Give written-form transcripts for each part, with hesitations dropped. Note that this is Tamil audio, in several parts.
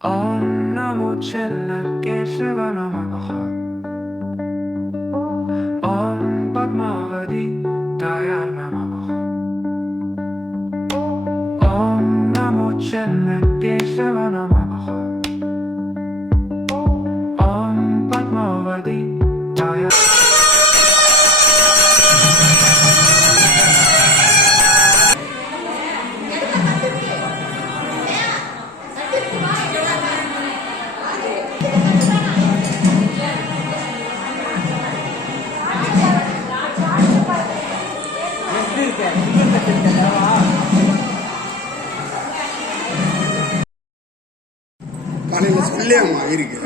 Om Namo Chilla Kesava Namaha. Om Padmavati Daya Namaha. Om Namo Chilla Kesava Namaha. Om Padmavati Daya. காலையில் சொல்லியாம்மா இருக்கு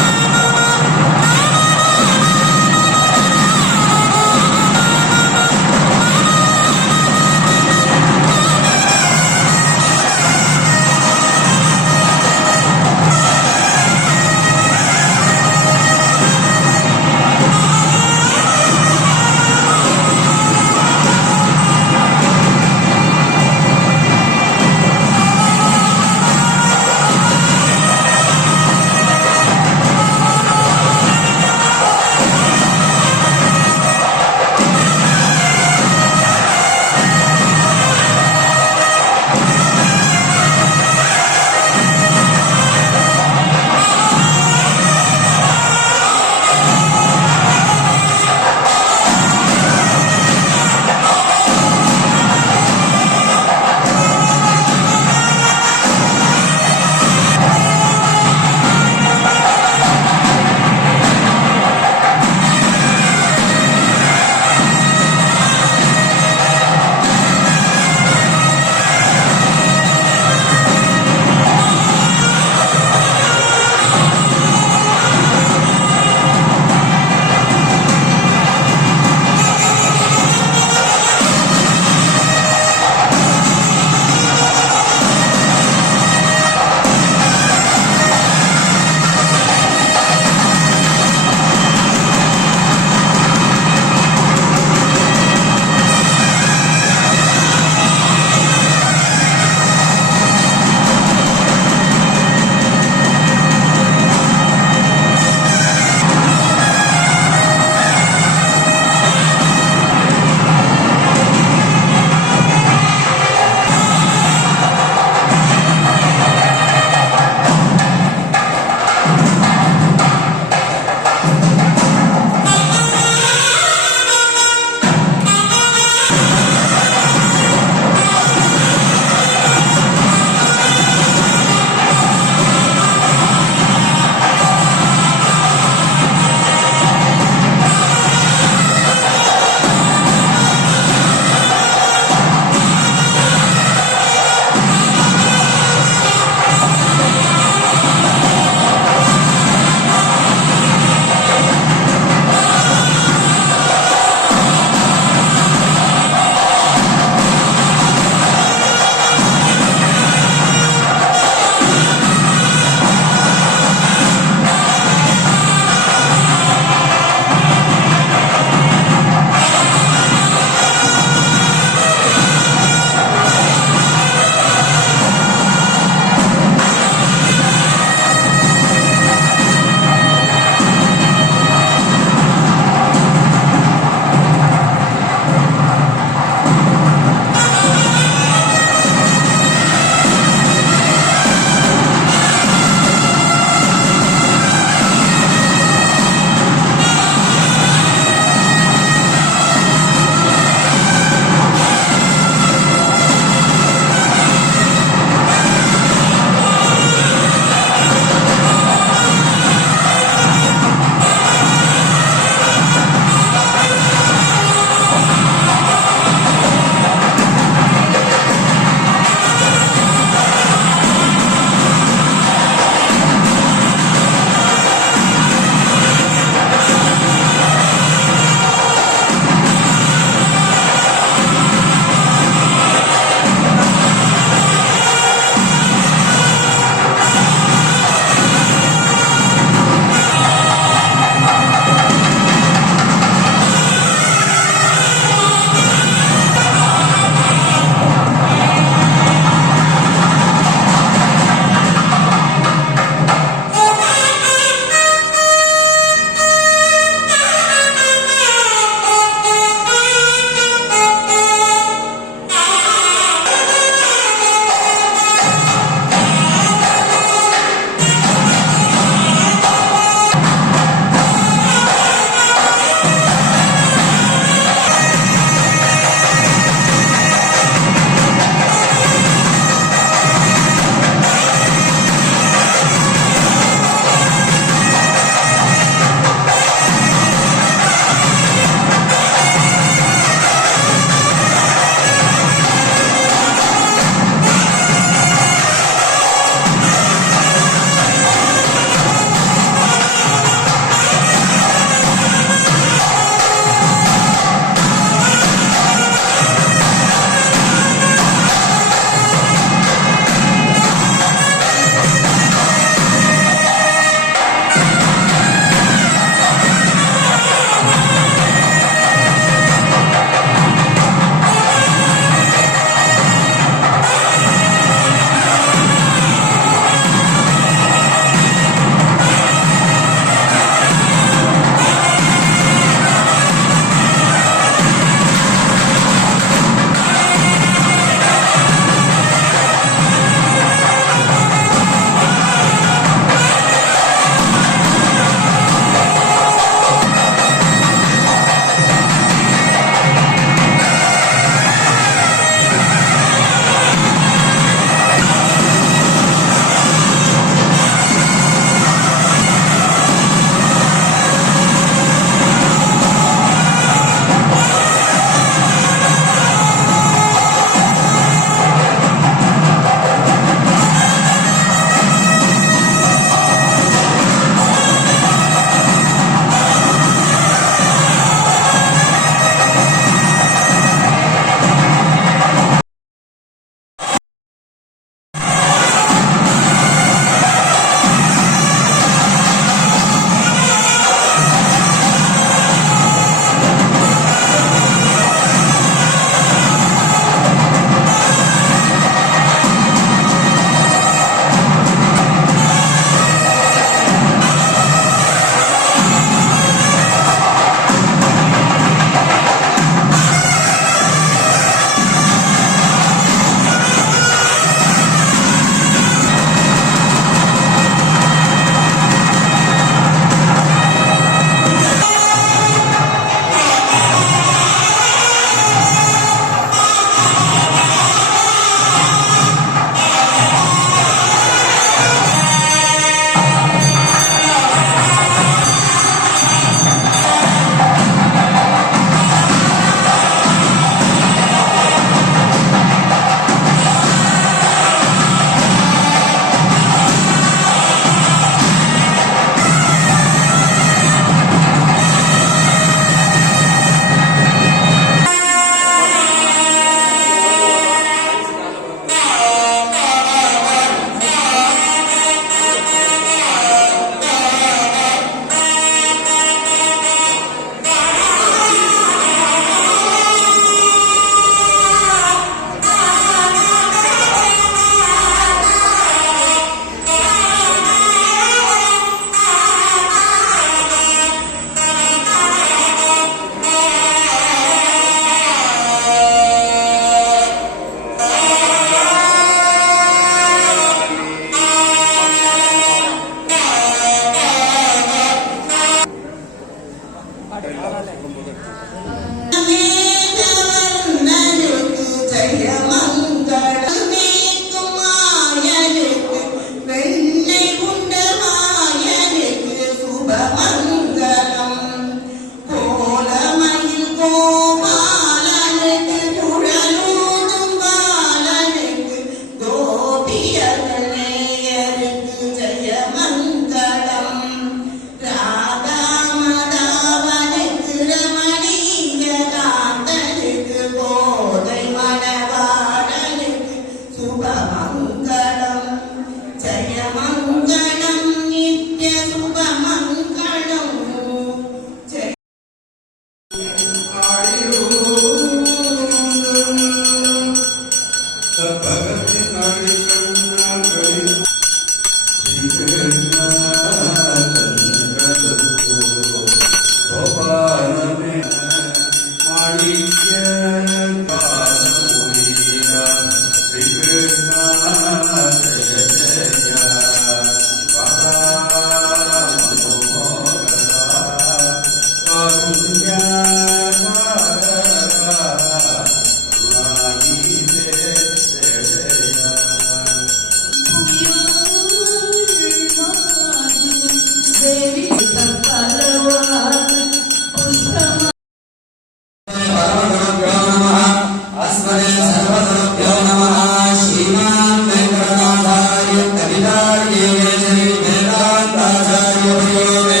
सर्वतरुभ्यो नमः श्रीमान् वेङ्कटनाथार्य कवितार्यकेसरी वेदान्ताचार्यवर्यो मे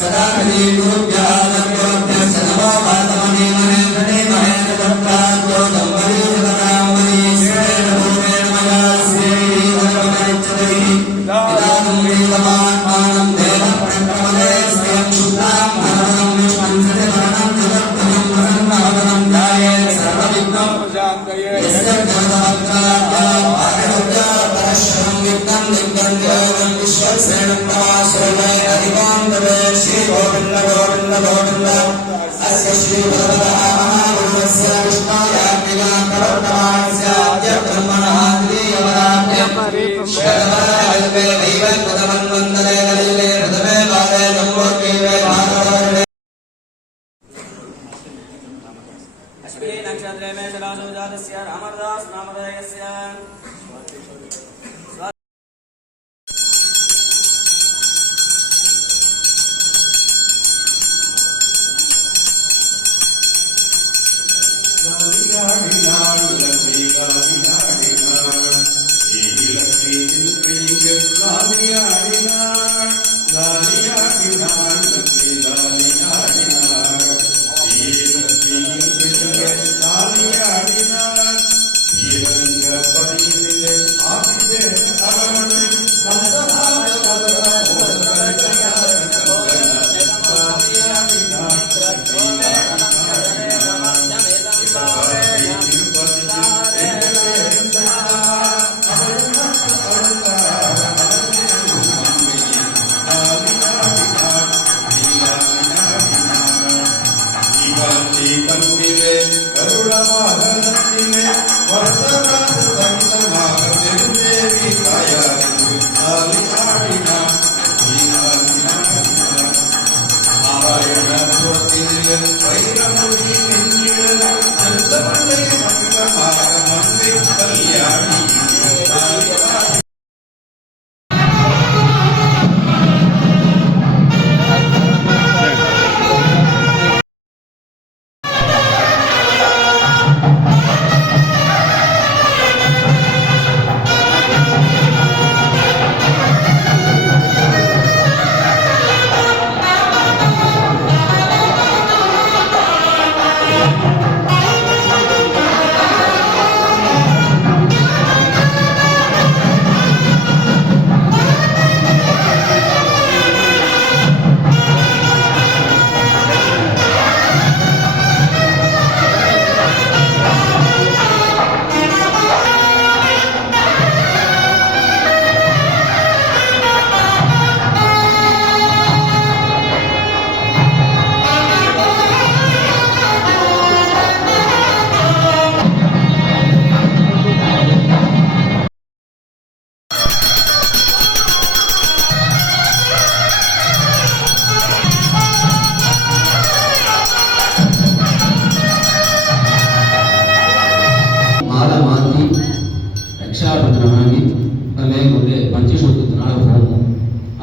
सदा गुरुभ्यः नमोऽभ्यः नमो वातमने महेन्द्रणे महेन्द्रभट्टाद्यो दम्पती श्रेणभूमे नमः श्री भगवच्चति पितामं वेदमात्मानं देवं प्रणमते स्वयं शुद्धां भवनं विष्णुं सत्यमरणं जगत्पदं प्रसन्नवदनं ध्यायेत् सर्वविघ्नोपशान्तये यस्य जगदाचार्यं परशुरं विघ्नं लिङ्गं देवं विश्वक्सेनं नमास्महे अधिकान्तवे श्री गोविन्द गोविन्द गोविन्द अस्य श्री भगवतः महापुरुषस्य विष्णोयाज्ञाकरोत्तमास्य आद्य ब्रह्मणः श्रीयवनाभ्यं दैवन्वन्दने कलियुगे प्रथमे काले जम्बोद्वीपे भारतवर्णे अश्विनी नक्षत्रे मेषराशौ जातस्य रामदास नामधेयस्य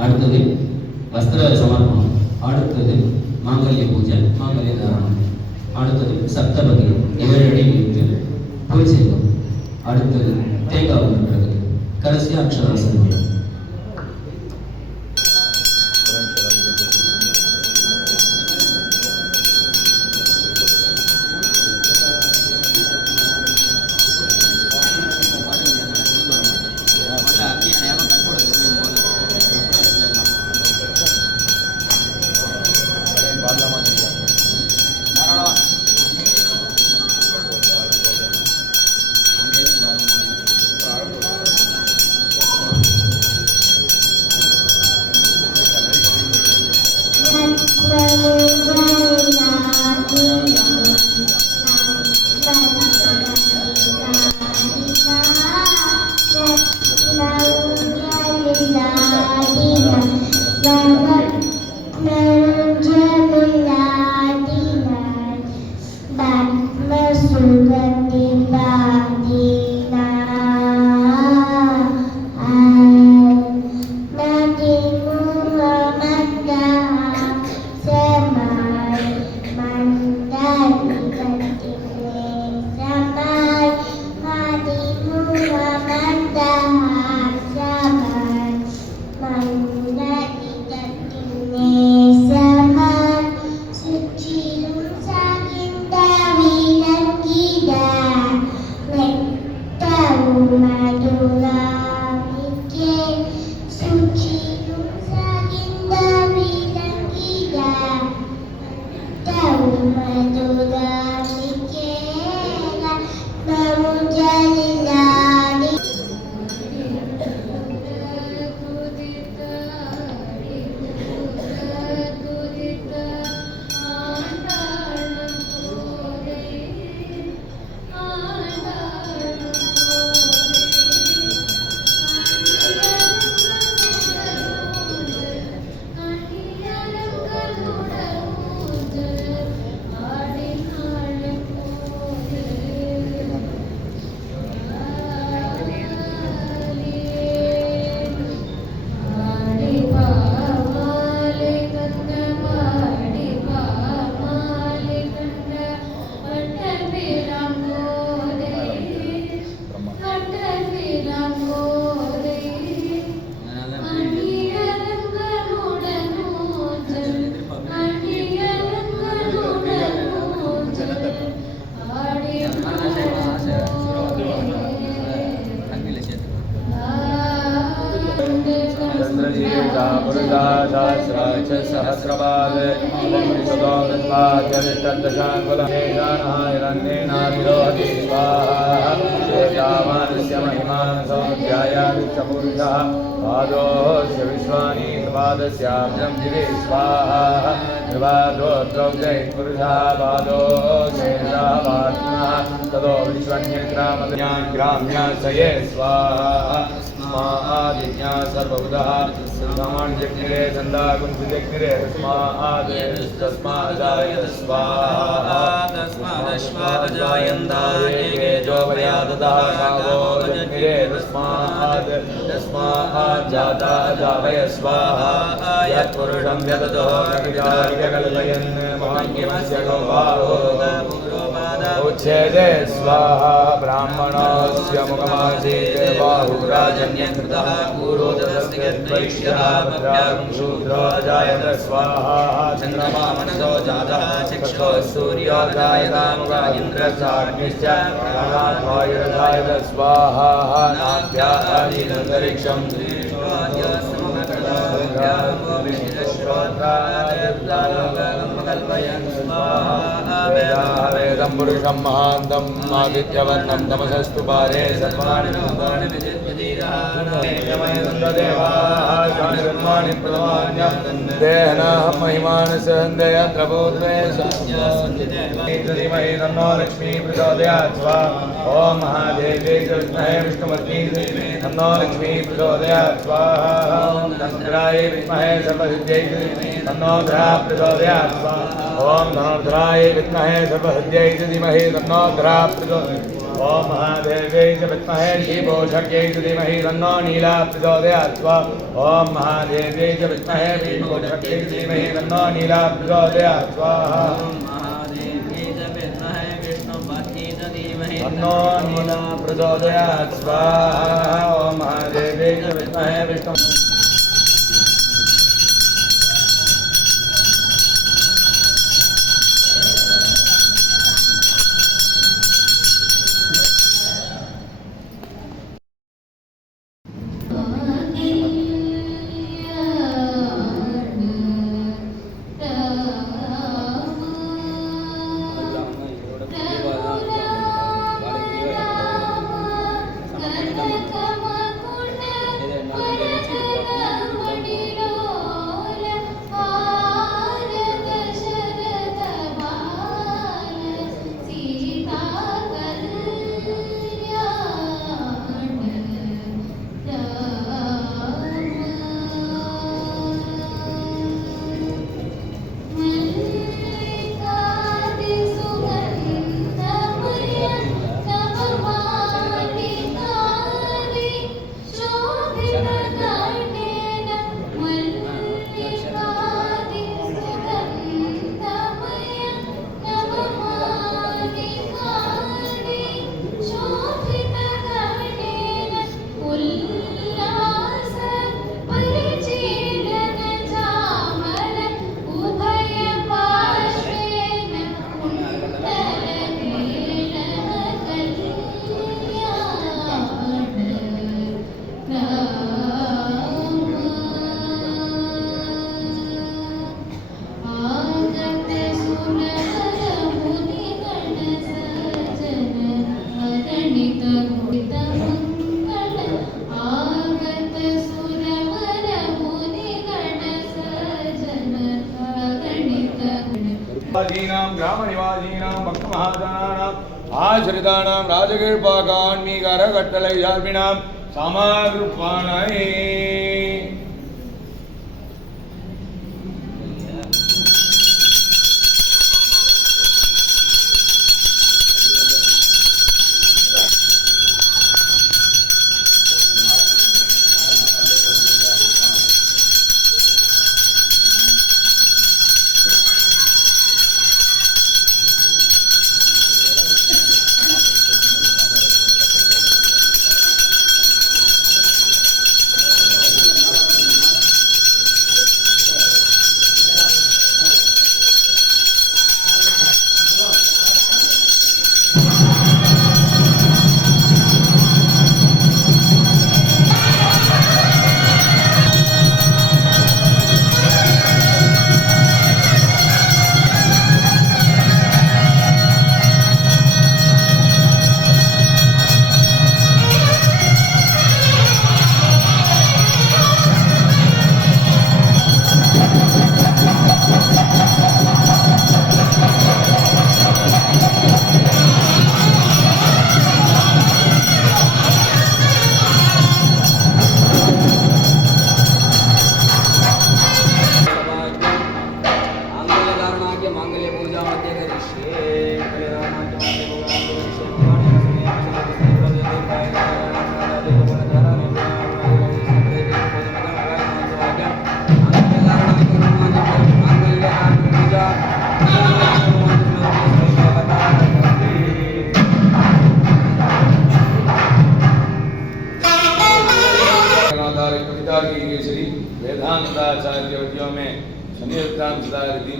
அடுத்தது வஸ்திர சமர்ப்பணம், அடுத்தது மாங்கல்ய பூஜை, மாங்கல்ய தாரணம், அடுத்தது சப்தபதி 7 அடி வைத்து பூஜை செய்வோம். அடுத்தது தேங்காய் உடைக்கிறது, கடைசி அக்ஷராசனம். पुरुषः सहस्राक्ष सहस्रपाद विशदो तद्वाचरिष्टदशाङ्गुलमेषानः हिरण्येनाभिरोहति स्वाहा एतावानस्य महिमानसो ध्यायाविष्टपुरुषः पादोऽस्य विश्वानि पादस्याब्जं दिवे स्वाहा विवादोद्रौजै पुरुषः पादोऽशेषावात्मनः ततो विश्वन्यग्राम्यासये स्वाहा आदिज्ञा सर्वबुधः सामान्यग्निरे छन्दाकुञ्चिजग्निरे तस्मादाय स्वाहा तस्मादश्वादजायन्दायेजो वयादतः गावो जग्निरे तस्मात् जाता जावय स्वाहा यत्पुरुषं यततो कल्पयन् महान्यमस्य गौभावो उच्छेदे स्वाहा ब्राह्मणस्य मुखमासीत् बाहुराजन्यकृतः पूर्वोदरस्य द्वैष्यः शूद्रो अजायत स्वाहा चन्द्रमा मनसो जातः चक्षुः सूर्यो जायता इन्द्रश्चाग्निश्च प्राणात्मायुर्जायत स्वाहा नाभ्यादिनन्तरिक्षं वेदं पुरुषं महान्तं आदित्यवर्णं तमसस्तु पारे सर्वाणि सर्वाणि प्रथमान्यं देहनाहं महिमानसहन्दयत्र भूत्वे धीमहि तन्नो लक्ष्मी प्रचोदयात् स्वाहा ॐ महादेवे विद्महे विष्णुमती तन्नो लक्ष्मी प्रचोदयात् स्वाहा ॐ तन्त्राय विद्महे सर्वसिद्ध्यै तन्नो ग्रहः प्रचोदयात् स्वाहा ॐ धनुर्धराय विद्महे सर्वसिद्ध्यै धीमहि तन्नो ग्रहः प्रचोदयात् ॐ महादेव्यै च विद्महे श्रीभूषक्यै च धीमहि तन्नो नीला प्रचोदयात् स्वाहा ॐ महादेव्यै च विद्महे श्रीभूषक्यै च धीमहि तन्नो नीला प्रचोदयात् स्वाहा तन्नो नीला प्रचोदयात् स्वाहा ॐ महादेव्यै च विद्महे विष्णु ग्रामनिवासीनां भक्तमहाजनानाम् आश्रितानां राजगीर्पाकान्मीकारकट्टलैयार्पिणां समागृपाणये श्रीमदाचार्यवर्यो मे शनियुक्तां सदारिति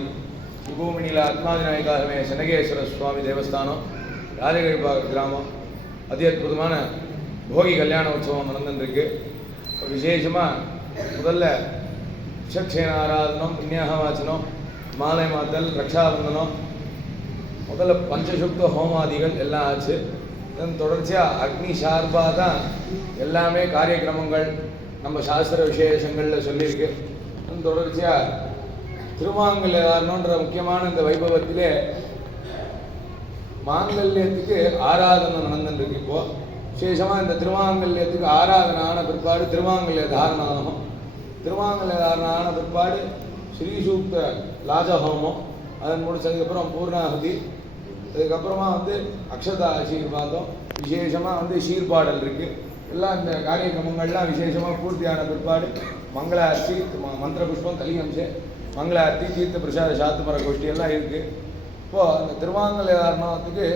विभूमिनील आत्मादिनायकाः मे शनगेश्वर स्वामी देवस्थानं ராஜகிரிபாக கிராமம் அதி அற்புதமான போகி கல்யாண உற்சவம் நடந்துருக்கு. விசேஷமாக முதல்ல விஷக்ஷேன ஆராதனம், புண்ணியாகவாச்சனம், மாலை மாத்தல், ரக்ஷாபந்தனம், முதல்ல பஞ்சசுக்த ஹோமாதிகள் எல்லாம் ஆச்சு. இதன் தொடர்ச்சியாக அக்னி சார்பாக தான் எல்லாமே காரியக்கிரமங்கள் நம்ம சாஸ்திர விசேஷங்களில் சொல்லியிருக்கு. இதன் தொடர்ச்சியாக திருமாங்கல்யதாரணன்ற முக்கியமான இந்த வைபவத்திலே மாங்கல்யத்துக்கு ஆராதனை நடந்துருக்கு. இப்போது விசேஷமாக இந்த திருமாங்கல்யத்துக்கு ஆராதனை ஆன பிற்பாடு திருமாங்கல்ய தாரணம், திருமாங்கல்ய தாரணம் ஆன பிற்பாடு ஸ்ரீசூக்த லாஜஹோமம், அதன் முடிச்சதுக்கப்புறம் பூர்ணாகுதி, அதுக்கப்புறமா அக்ஷதா ஆசீர்வாதம், விசேஷமாக சீர்பாடல் இருக்குது. எல்லாம் இந்த காரியக்கிரமங்கள்லாம் விசேஷமாக பூர்த்தியான பிற்பாடு மங்களார்த்தி, மந்திர புஷ்பம், கலிகம்சே, மங்களார்த்தி, தீர்த்த பிரசாத சாத்துமர கோஷ்டி எல்லாம் இருக்குது. இப்போது அந்த திருமாங்கல்யதாரணத்துக்கு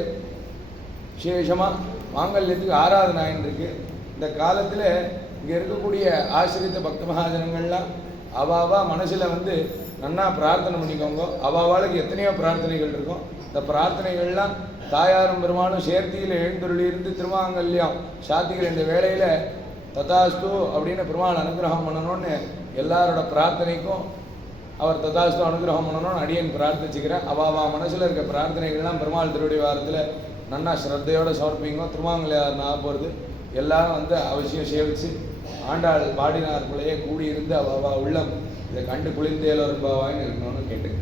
விசேஷமாக மாங்கல்யத்துக்கு ஆராதனை ஆகிட்டுருக்கு. இந்த காலத்தில் இங்கே இருக்கக்கூடிய ஆசிரித்த பக்த மகாஜனங்கள்லாம் அவாவா மனசில் நன்னா பிரார்த்தனை பண்ணிக்கோங்க. அவாவாளுக்கு எத்தனையோ பிரார்த்தனைகள் இருக்கும். இந்த பிரார்த்தனைகள்லாம் தாயாரும் பெருமானும் சேர்த்தியில் எழுந்தருளியிருந்து திருமாங்கல்யம் சாத்திக்கிற இந்த வேளையில் ததாஸ்து அப்படின்னு பெருமாள் அனுகிரகம் பண்ணணும்னு எல்லாரோட பிரார்த்தனைக்கும் அவர் ததாஸ்து அனுகிரகம் பண்ணணும்னு அடியேன் பிரார்த்திச்சுக்கிறேன். அவாவா மனசில் இருக்க பிரார்த்தனைகள்லாம் பெருமாள் திருவடி வாரத்தில் நன்னா ஸ்ரத்தையோடு சமர்ப்பிங்க. திருமாங்கல்யாரணம் ஆக போகிறது. எல்லாரும் அவசியம் சேவித்து ஆண்டாள் பாடினார் பிள்ளையே கூடியிருந்து அவாவா உள்ளம் இதை கண்டு குளிர்ந்தேலோ இருப்பாவான்னு இருக்கணும்னு கேட்டுங்க.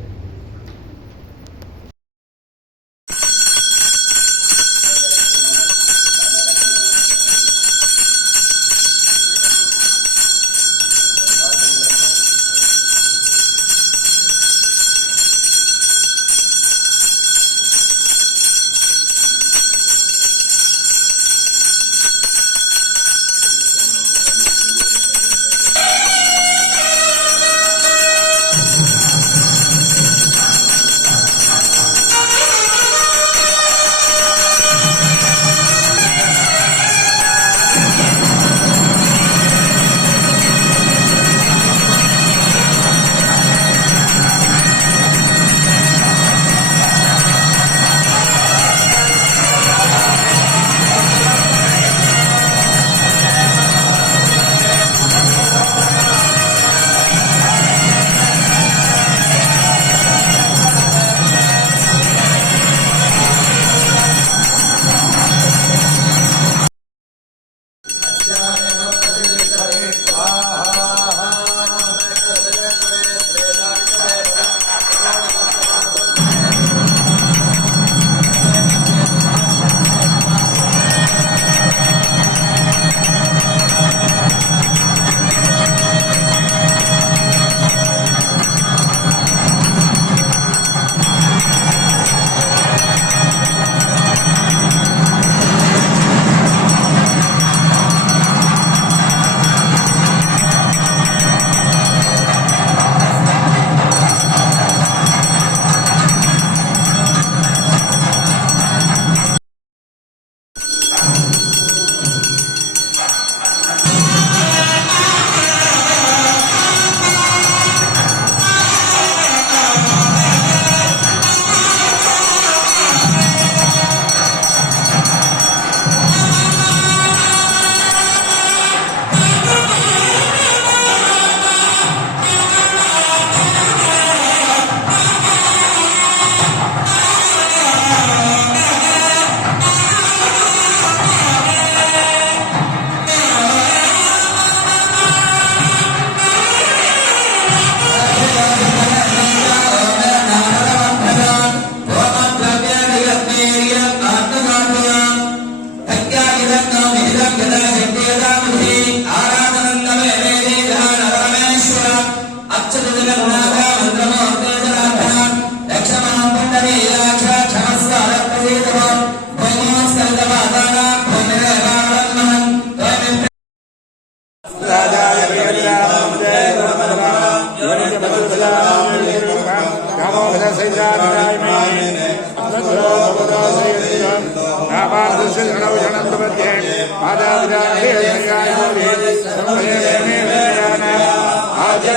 आद्य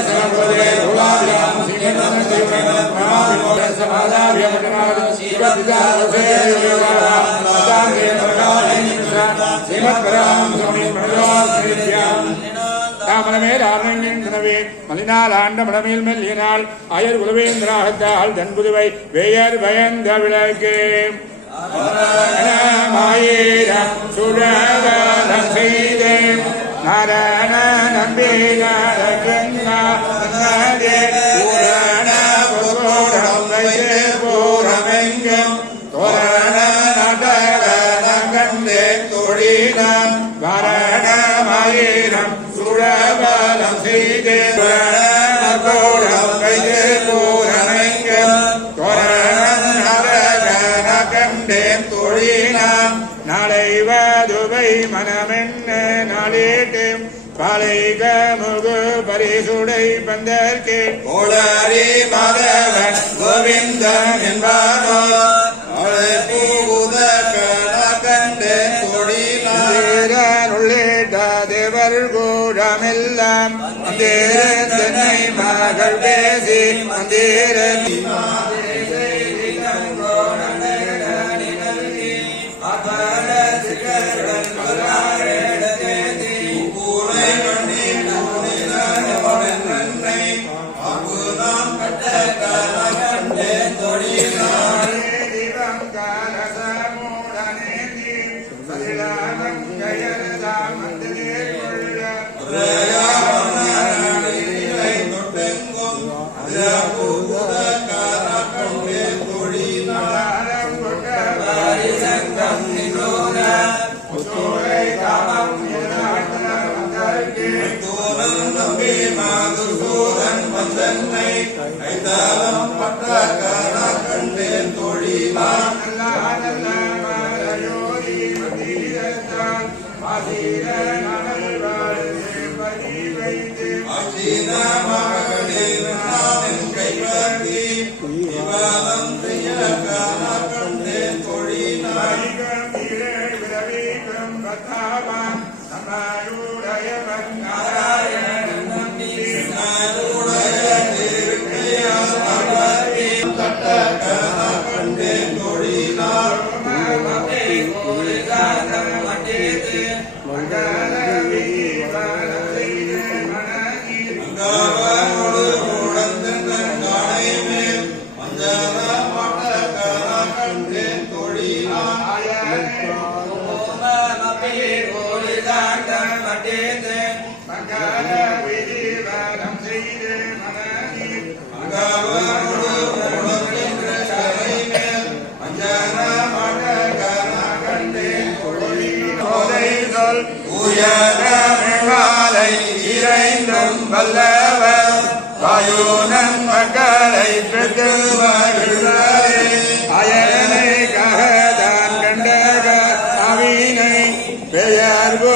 மலினால் ஆண்ட மடமேல் மெல்லினால் அயர் குலவேந்திராகத்தால் தன்புதுவை வேயர் பயந்த விளக்கு மாயிரம் சுழகம் செய்து நாராயண நம்பினே பூரமெங்கும் தோரண நடகண்டே தொழிலான் வரணமாயிரம் சுழபலம் செய்து நாளை வாதுவை மனமென்ன நாளேட்டு பாலை கமுகு பரிசுடை பந்தர்க்கு கோளாரி மாதவன் கோவிந்தன் என்பானோ உள்ளிட்ட தேவர் கூடமெல்லாம் மந்திரத்தனை மகள் பேசி மந்திர வல்லவர் வாயுனன் மக்களை பெற்று அயனை ககதான் கண்டக அவினை பெயர்பு